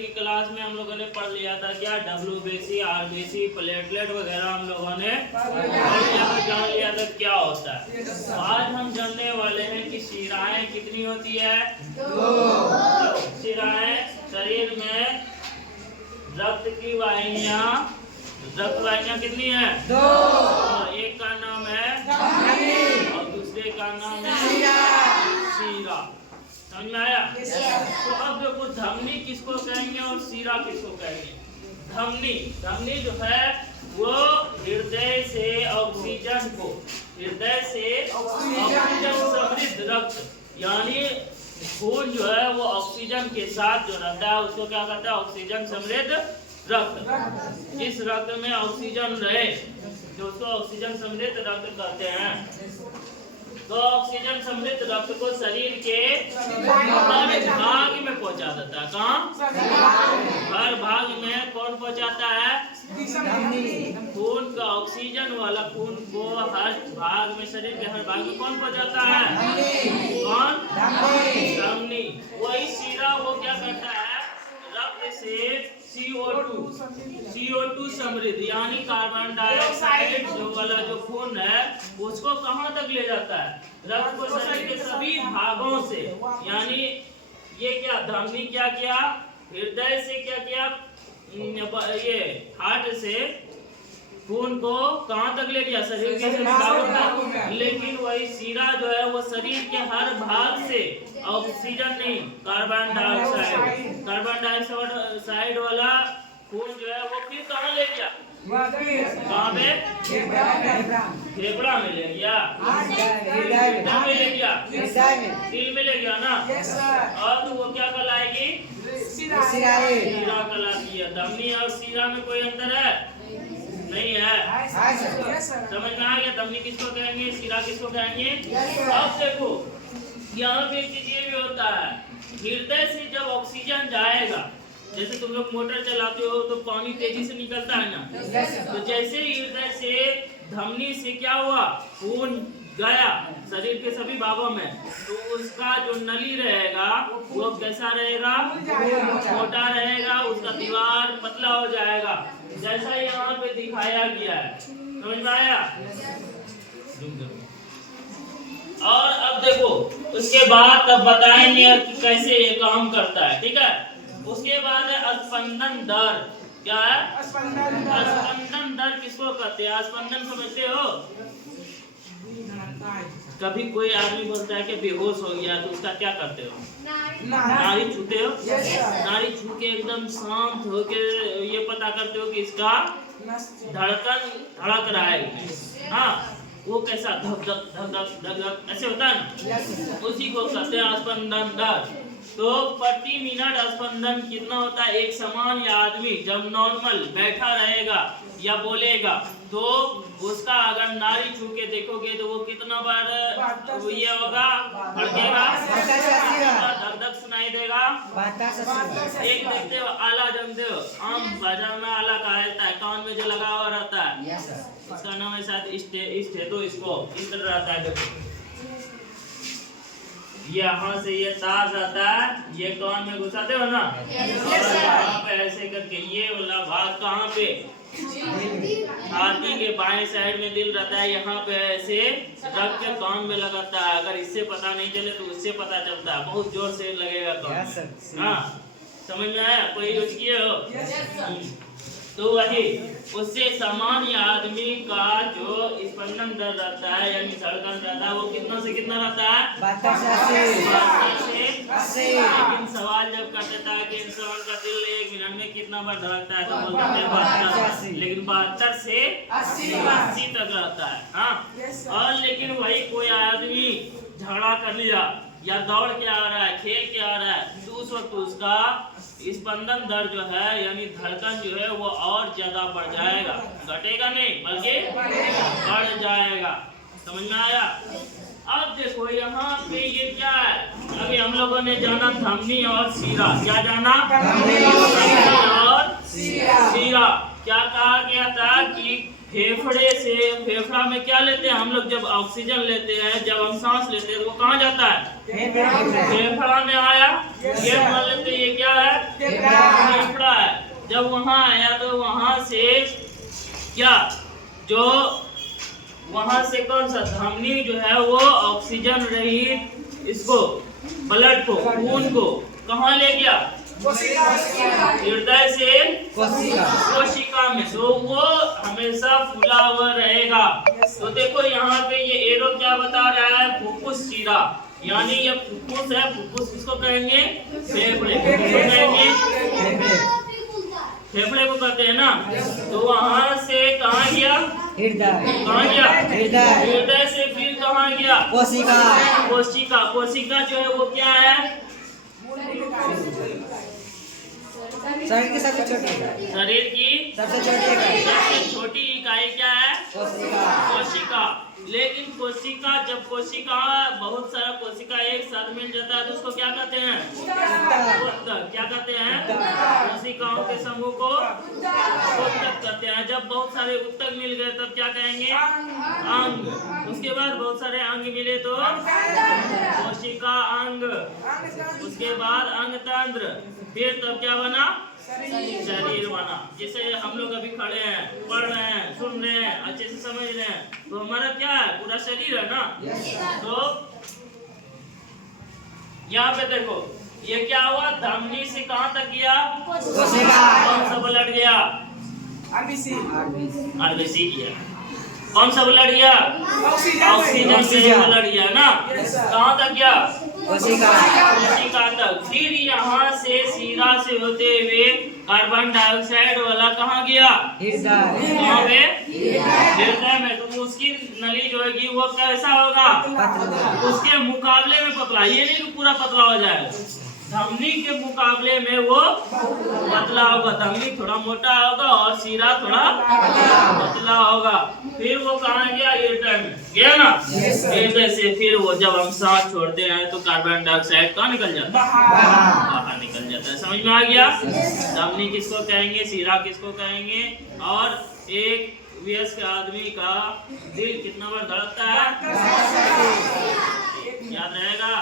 की क्लास में हम लोगों ने पढ़ लिया था क्या, WBC, RBC, प्लेटलेट वगैरह हम लोगों ने जान लिया था क्या होता है। तो आज हम जानने वाले हैं कि शिराएं कितनी होती है, 2 शिराएं। शरीर में रक्त वाहिनियां कितनी है, 2। और एक का नाम है और दूसरे का नाम है शिरा। समझ में आया? तो अब देखो धमनी किसको कहेंगे और शिरा किसको कहेंगे। धमनी जो है वो हृदय से ऑक्सीजन समृद्ध रक्त, यानी खून जो है वो ऑक्सीजन के साथ जो रहता है उसको क्या कहते हैं, ऑक्सीजन समृद्ध रक्त। जिस रक्त में ऑक्सीजन रहे जो उसको ऑक्सीजन समृद्ध रक्त कहते हैं। तो ऑक्सीजन समृद्ध रक्त को शरीर के हर भाग में पहुंचा देता है। कहाँ? हर भाग में कौन पहुंचाता है? खून का ऑक्सीजन वाला खून को हर भाग में, शरीर के हर भाग में कौन पहुंचाता है? कौन? धमनी। वही शिरा वो क्या करता है, रक्त से CO2 समृद्ध यानी कार्बन डाइऑक्साइड जो वाला जो खून है उसको कहाँ तक ले जाता है, रक्त को शरीर के सभी भागों से। यानी ये क्या धमनी क्या किया, हृदय से क्या किया, ये हार्ट से खून को कहाँ तक ले गया, शरीर के सभी भागों तक। लेकिन वही शिरा जो है वो शरीर के हर भाग से ऑक्सीजन नहीं, कार्बन डाइऑक्साइड वाला खून जो है वो फिर कहाँ ले गया, कहाँ पे, फेफड़ा में ले गया, में ले गया, दिल में ले गया ना। और तो वो क्या कहलाएगी, शिरा कहलाती है। धमनी और शिरा में कोई अंतर है? नहीं है। समझ में आ गया? धमनी किसको कहेंगे, शिरा किसको कहेंगे? अब देखो यहाँ पे एक चीज ये भी होता है, हृदय से जब ऑक्सीजन जाएगा, जैसे तुम लोग मोटर चलाते हो तो पानी तेजी से निकलता है ना, तो जैसे ही हृदय से धमनी से क्या हुआ, खून गया शरीर के सभी भागों में, तो उसका जो नली रहेगा वो कैसा रहेगा, मोटा रहेगा, उसका दीवार पतला हो जाएगा, जैसा यहाँ पे दिखाया गया है। समझ में आया? और अब देखो उसके बाद तब बताएंगे कि कैसे ये काम करता है, ठीक है। उसके बाद है स्पंदन दर। क्या है? स्पंदन दर किसको कहते हैं? स्पंदन समझते हो? कभी कोई आदमी बोलता है कि बेहोश हो गया तो उसका क्या करते हो? नाड़ी छूते हो? नाड़ी छू के एकदम शांत होके ये पता करते हो कि इसका धड़कन धड़क रहा है। हाँ, वो कैसा धक धक धक धक धक धक ऐसे होता है ना, उसी को कहते हैं स्पंदन दर। तो प्रति मिनट स्पंदन कितना होता है? एक सामान्य आदमी जब नॉर्मल बैठा रहेगा या बोलेगा तो उसका अगर नाड़ी छू के देखोगे तो वो कितना बार ये होगा, धड़केगा, धक धक सुनाई देगा। एक देखते हो आला, जानते हो आम बाजार में आला कहा जाता है, कान में जो लगा हुआ रहता है उसका नाम है शायद स्टेथोस्कोप। इस तरह रहता है, देखो यहाँ से ये तार रहता है, ये कान में घुसाते हो ना, और यहाँ पे ऐसे करके ये वाला भाग कहाँ पे, छाती के बाएं साइड में दिल रहता है, यहाँ पे ऐसे रख के कान में लगाता है। अगर इससे पता नहीं चले तो उससे पता चलता है, बहुत जोर से लगेगा कान। हाँ, समझ में आया? कोई यूज किए हो? तो वही उससे सामान्य आदमी का जो स्पंदन दर रहता है यानी धड़कन रहता है वो कितना से कितना रहता है, 72 से 80। लेकिन सवाल जब कर देता है कि इंसान का दिल 1 मिनट में कितना बार धड़कता है तो बोलते हैं 72, लेकिन 72 से 80 तक रहता है। हाँ, और लेकिन वही कोई आदमी झगड़ा कर लिया या दौड़ के आ रहा है, खेल के आ रहा है, तो उस वक्त उसका स्पंदन दर जो है यानी धड़कन जो है वो और ज्यादा बढ़ जाएगा, घटेगा नहीं बल्कि बढ़ जाएगा। समझ में आया? अब देखो यहाँ पे ये क्या है, अभी हम लोगों ने जाना धमनी और शिरा। क्या जाना? धमनी और शिरा। क्या कहा गया था कि फेफड़े से, फेफड़ा में क्या लेते हैं हम लोग? जब ऑक्सीजन लेते हैं, जब हम सांस लेते हैं, वो कहाँ जाता है? फेफड़ा में आया। ये मान लेते ये क्या है? फेफड़ा है। जब वहाँ आया तो वहाँ से क्या, जो वहाँ से कौन सा धमनी जो है वो ऑक्सीजन रहित इसको, ब्लड को, खून को कहाँ ले गया? हृदय से कोशिका में। तो वो हमेशा फूला हुआ रहेगा। तो देखो यहाँ पे ये एरो क्या बता रहा है? फुफ्फुस चीरा, यानी ये फुफ्फुस है। फुफ्फुस किसको कहेंगे? फेफड़े। किसको कहेंगे? फेफड़े को कहते हैं ना। तो वहाँ से कहाँ गया? हृदय। कहाँ गया? हृदय। हृदय से फिर कहाँ गया? कोशिका। कोशिका। कोशिका जो है वो क्या है? शरीर की सबसे छोटी इकाई। शरीर की सबसे छोटी इकाई। सबसे छोटी इकाई क्या है? कोशिका। कोशिका। लेकिन कोशिका, जब कोशिका, बहुत सारा कोशिका एक साथ मिल जाता है तो उसको क्या कहते हैं? ऊतक। क्या कहते हैं? कोशिकाओं के समूह को ऊतक कहते हैं। जब बहुत सारे ऊतक मिल गए तब क्या कहेंगे? अंग। उसके बाद बहुत सारे अंग मिले तो कोशिका अंग। उसके बाद अंग तंत्र। फिर तब क्या बना? शरीर बना। जैसे हम लोग अभी खड़े हैं, पढ़ रहे हैं, सुन रहे हैं, अच्छे से समझ रहे हैं, तो हमारा क्या है? पूरा शरीर है ना। तो यहाँ पे देखो ये क्या हुआ? धमनी से कहाँ तक गया? कौन सा ब्लड गया? आरबीसी गया। कौन सा ब्लड गया? ऑक्सीजन से ब्लड गया ना। कहाँ तक गया? कोशिका तक। फिर यहाँ से सीधा से होते हुए कार्बन डाइऑक्साइड वाला कहाँ गया? कहाँ पे? हृदय में। तो उसकी नली जो होगी वो कैसा होगा? उसके मुकाबले में पतला। ये नहीं कि पूरा पतला हो जाएगा, धमनी के मुकाबले में वो पतला होगा। धमनी थोड़ा मोटा होगा और सीरा थोड़ा पतला होगा। फिर वो कहाँ गया? हृदय में गया ना। हृदय से फिर वो जब हम सांस छोड़ते हैं तो कार्बन डाइऑक्साइड कहाँ निकल जाता है? बाहर निकल जाता है। समझ में आ गया? धमनी किसको कहेंगे? सीरा किसको कहेंगे? और एक वयस्क आदमी का दिल कितना बार धड़कता है? याद रहेगा?